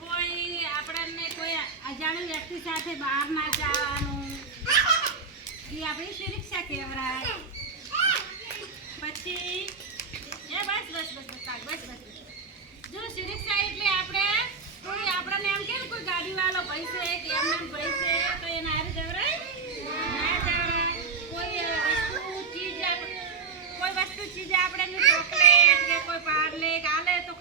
કોઈ આપણને કોઈ અજાણ્યું વ્યક્તિ સાથે બહાર ના જવાનું. એ આપણી સુરક્ષા કહેવરાય પછી એ બસ બસ બસ બસ બસ બસ જો સુરક્ષા એટલે આપણે કોઈ આપણને એમ કે કોઈ ગાડીવાળો પૈસે કે એમને પૈસે આપણે ચોકલેટ કે કોઈ પાર્લે કે આલે તો